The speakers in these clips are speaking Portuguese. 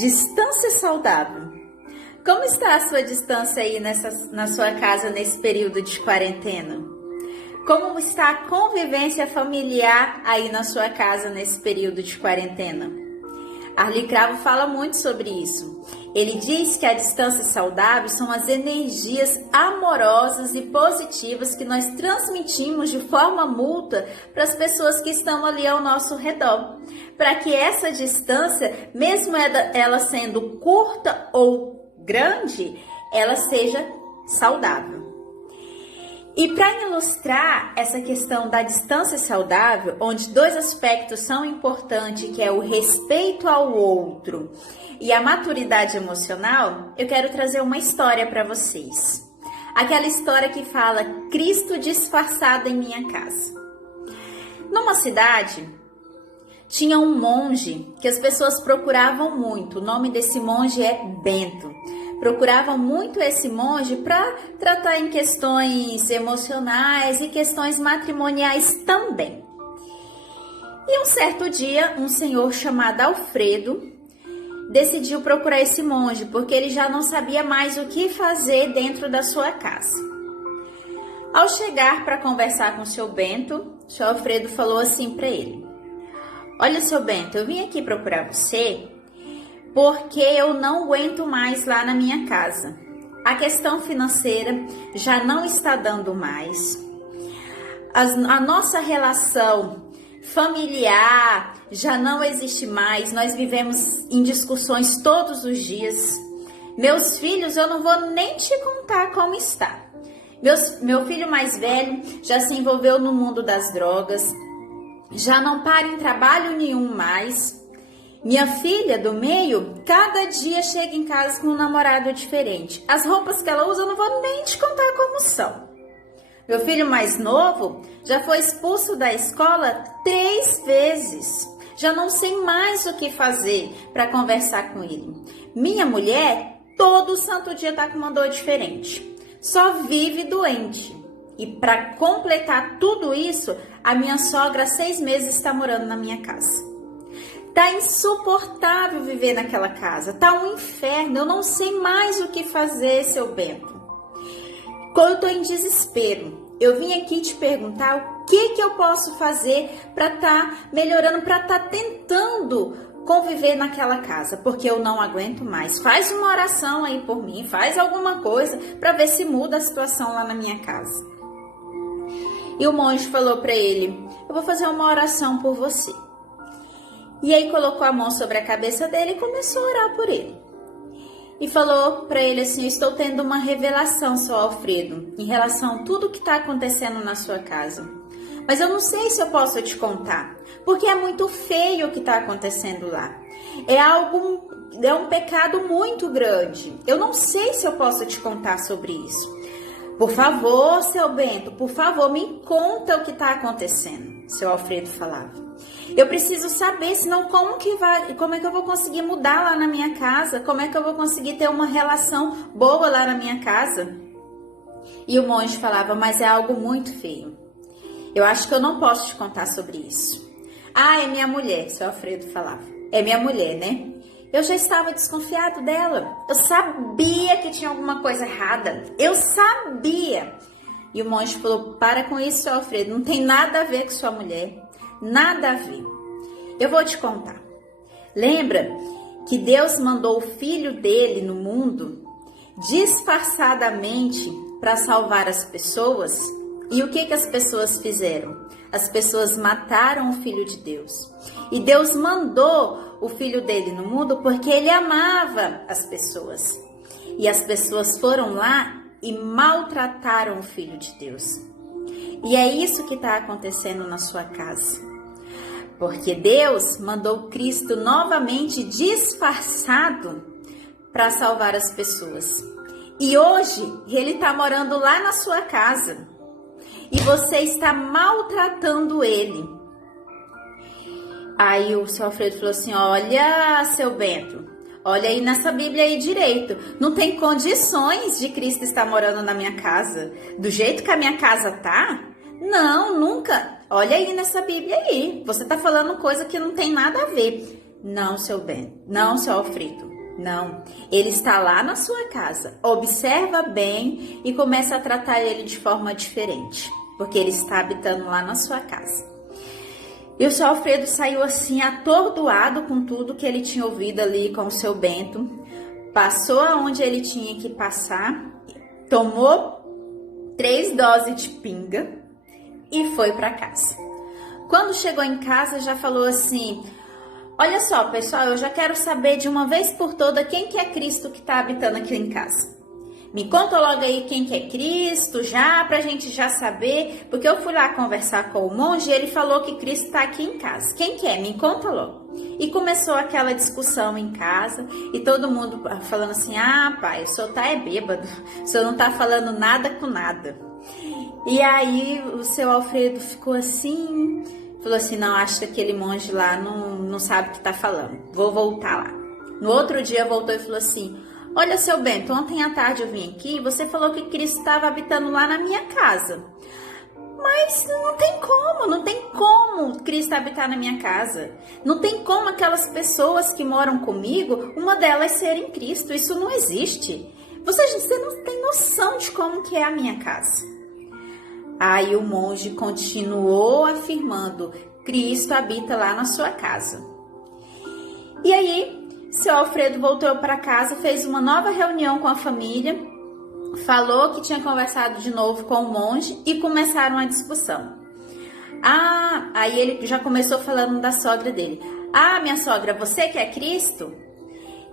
Distância saudável. Como está a sua distância aí na sua casa nesse período de quarentena? Como está a convivência familiar aí na sua casa nesse período de quarentena? Arli Cravo fala muito sobre isso. Ele diz que a distância saudável são as energias amorosas e positivas que nós transmitimos de forma mútua para as pessoas que estão ali ao nosso redor. Para que essa distância, mesmo ela sendo curta ou grande, ela seja saudável. E para ilustrar essa questão da distância saudável, onde dois aspectos são importantes, que é o respeito ao outro e a maturidade emocional, eu quero trazer uma história para vocês. Aquela história que fala Cristo disfarçado em minha casa. Numa cidade, tinha um monge que as pessoas procuravam muito. O nome desse monge é Bento. Procuravam muito esse monge para tratar em questões emocionais e questões matrimoniais também. E um certo dia, um senhor chamado Alfredo decidiu procurar esse monge, porque ele já não sabia mais o que fazer dentro da sua casa. Ao chegar para conversar com o seu Bento, o seu Alfredo falou assim para ele: "Olha, seu Bento, eu vim aqui procurar você porque eu não aguento mais lá na minha casa. A questão financeira já não está dando mais. A nossa relação familiar já não existe mais. Nós vivemos em discussões todos os dias. Meus filhos, eu não vou nem te contar como está. Meu filho mais velho já se envolveu no mundo das drogas, já não para em trabalho nenhum mais. Minha filha do meio, cada dia chega em casa com um namorado diferente. As roupas que ela usa, eu não vou nem te contar como são. Meu filho mais novo já foi expulso da escola 3 vezes. Já não sei mais o que fazer para conversar com ele. Minha mulher, todo santo dia tá com uma dor diferente. Só vive doente. E para completar tudo isso, a minha sogra há 6 meses está morando na minha casa. Tá insuportável viver naquela casa, tá um inferno, eu não sei mais o que fazer, seu Bento. Quando eu tô em desespero, eu vim aqui te perguntar o que eu posso fazer para tá melhorando, para tá tentando conviver naquela casa, porque eu não aguento mais. Faz uma oração aí por mim, faz alguma coisa para ver se muda a situação lá na minha casa." E o monge falou para ele: "Eu vou fazer uma oração por você." E aí colocou a mão sobre a cabeça dele e começou a orar por ele. E falou para ele assim: "Eu estou tendo uma revelação, seu Alfredo, em relação a tudo que está acontecendo na sua casa. Mas eu não sei se eu posso te contar, porque é muito feio o que está acontecendo lá. É um pecado muito grande. Eu não sei se eu posso te contar sobre isso. Por favor, seu Bento, por favor, me conta o que está acontecendo." Seu Alfredo falava: "Eu preciso saber, senão como é que eu vou conseguir mudar lá na minha casa? Como é que eu vou conseguir ter uma relação boa lá na minha casa?" E o monge falava: "Mas é algo muito feio. Eu acho que eu não posso te contar sobre isso." "Ah, é minha mulher", seu Alfredo falava. "É minha mulher, né? Eu já estava desconfiado dela. Eu sabia que tinha alguma coisa errada. Eu sabia." E o monge falou: "Para com isso, seu Alfredo. Não tem nada a ver com sua mulher. Nada a ver. Eu vou te contar. Lembra que Deus mandou o filho dele no mundo disfarçadamente para salvar as pessoas? E o que as pessoas fizeram? As pessoas mataram o filho de Deus. E Deus mandou o filho dele no mundo porque ele amava as pessoas. E as pessoas foram lá e maltrataram o filho de Deus. E é isso que está acontecendo na sua casa. Porque Deus mandou Cristo novamente disfarçado para salvar as pessoas. E hoje ele está morando lá na sua casa. E você está maltratando ele." Aí o seu Alfredo falou assim: "Olha, seu Bento, olha aí nessa Bíblia aí direito. Não tem condições de Cristo estar morando na minha casa. Do jeito que a minha casa tá? Não, nunca. Olha aí nessa Bíblia aí. Você tá falando coisa que não tem nada a ver." "Não, seu Bento, não, seu Alfredo. Não, ele está lá na sua casa. Observa bem e começa a tratar ele de forma diferente, porque ele está habitando lá na sua casa. E o seu Alfredo saiu assim atordoado com tudo que ele tinha ouvido ali com o seu Bento. Passou aonde ele tinha que passar, tomou 3 doses de pinga e foi para casa. Quando chegou em casa, já falou assim: olha só, pessoal, eu já quero saber de uma vez por toda quem que é Cristo que está habitando aqui em casa. Me conta logo aí quem que é Cristo, já, pra gente já saber, porque eu fui lá conversar com o monge e ele falou que Cristo está aqui em casa. Quem que é? Me conta logo. E começou aquela discussão em casa e todo mundo falando assim: ah, pai, o senhor tá bêbado, o senhor não tá falando nada com nada. E aí o seu Alfredo ficou assim, falou assim: não, acho que aquele monge lá não sabe o que tá falando, vou voltar lá. No outro dia voltou e falou assim: olha, seu Bento, ontem à tarde eu vim aqui e você falou que Cristo estava habitando lá na minha casa. Mas não tem como Cristo habitar na minha casa. Não tem como aquelas pessoas que moram comigo, uma delas ser em Cristo. Isso não existe. Você não tem noção de como que é a minha casa. Aí o monge continuou afirmando: Cristo habita lá na sua casa. E aí, seu Alfredo voltou para casa, fez uma nova reunião com a família, falou que tinha conversado de novo com o monge e começaram a discussão. Aí ele já começou falando da sogra dele. Ah, minha sogra, você que é Cristo?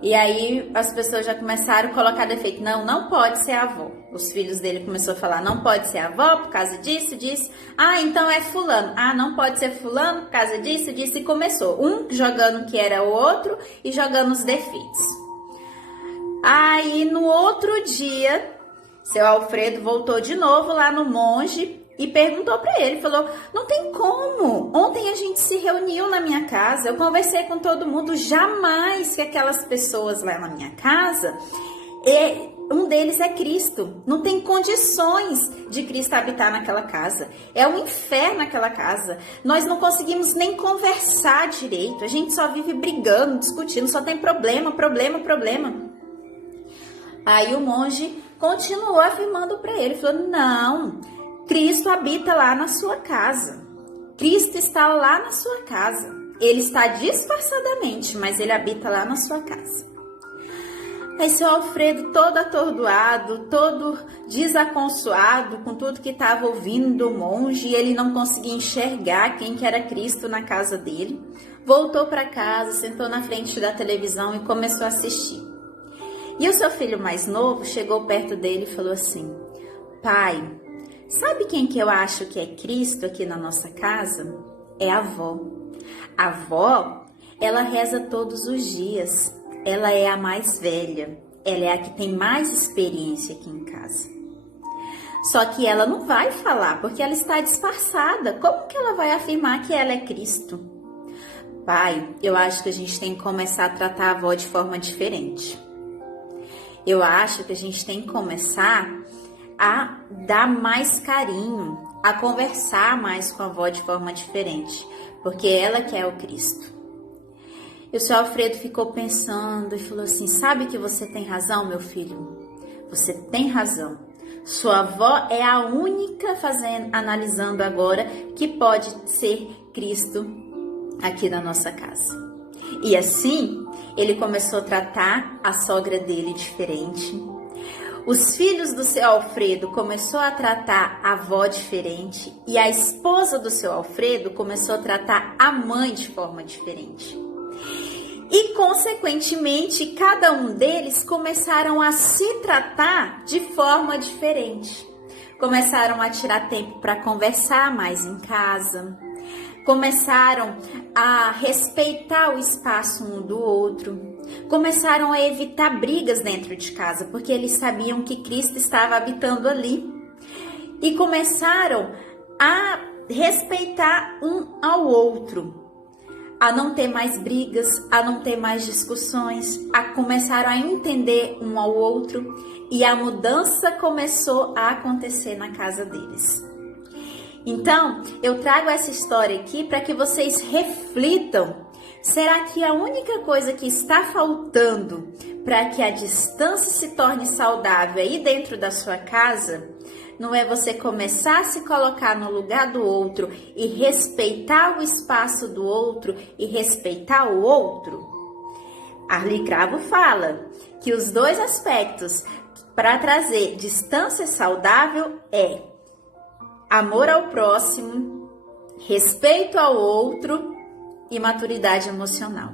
E aí as pessoas já começaram a colocar defeito. Não pode ser avó. Os filhos dele começaram a falar: não pode ser avó por causa disso, disso. Ah, então é fulano. Ah, não pode ser fulano por causa disso, disso. E começou um jogando que era o outro e jogando os defeitos. Aí no outro dia, seu Alfredo voltou de novo lá no monge e perguntou para ele, falou: não tem como, ontem a gente se reuniu na minha casa, eu conversei com todo mundo, jamais que aquelas pessoas lá na minha casa, um deles é Cristo, não tem condições de Cristo habitar naquela casa, é um inferno aquela casa, nós não conseguimos nem conversar direito, a gente só vive brigando, discutindo, só tem problema. Aí o monge continuou afirmando para ele, falou: não, Cristo habita lá na sua casa. Cristo está lá na sua casa. Ele está disfarçadamente, mas ele habita lá na sua casa. Aí seu Alfredo, todo atordoado, todo desaconsoado com tudo que estava ouvindo do monge, e ele não conseguia enxergar quem que era Cristo na casa dele, voltou para casa, sentou na frente da televisão e começou a assistir. E o seu filho mais novo chegou perto dele e falou assim: pai, sabe quem que eu acho que é Cristo aqui na nossa casa? É a avó. A avó, ela reza todos os dias. Ela é a mais velha. Ela é a que tem mais experiência aqui em casa. Só que ela não vai falar, porque ela está disfarçada. Como que ela vai afirmar que ela é Cristo? Pai, eu acho que a gente tem que começar a tratar a avó de forma diferente. Eu acho que a gente tem que começar a dar mais carinho, a conversar mais com a avó de forma diferente, porque ela que é o Cristo. E o seu Alfredo ficou pensando e falou assim: sabe que você tem razão, meu filho? Você tem razão. Sua avó é a única analisando agora que pode ser Cristo aqui na nossa casa. E assim, ele começou a tratar a sogra dele diferente. Os filhos do seu Alfredo começou a tratar a avó diferente e a esposa do seu Alfredo começou a tratar a mãe de forma diferente. E, consequentemente, cada um deles começaram a se tratar de forma diferente. Começaram a tirar tempo para conversar mais em casa. Começaram a respeitar o espaço um do outro. Começaram a evitar brigas dentro de casa, porque eles sabiam que Cristo estava habitando ali. E começaram a respeitar um ao outro, a não ter mais brigas, a não ter mais discussões, começaram a entender um ao outro e a mudança começou a acontecer na casa deles. Então, eu trago essa história aqui para que vocês reflitam Será que a única coisa que está faltando para que a distância se torne saudável aí dentro da sua casa não é você começar a se colocar no lugar do outro e respeitar o espaço do outro e respeitar o outro? Arlie Cravo fala que os dois aspectos para trazer distância saudável é amor ao próximo, respeito ao outro e maturidade emocional.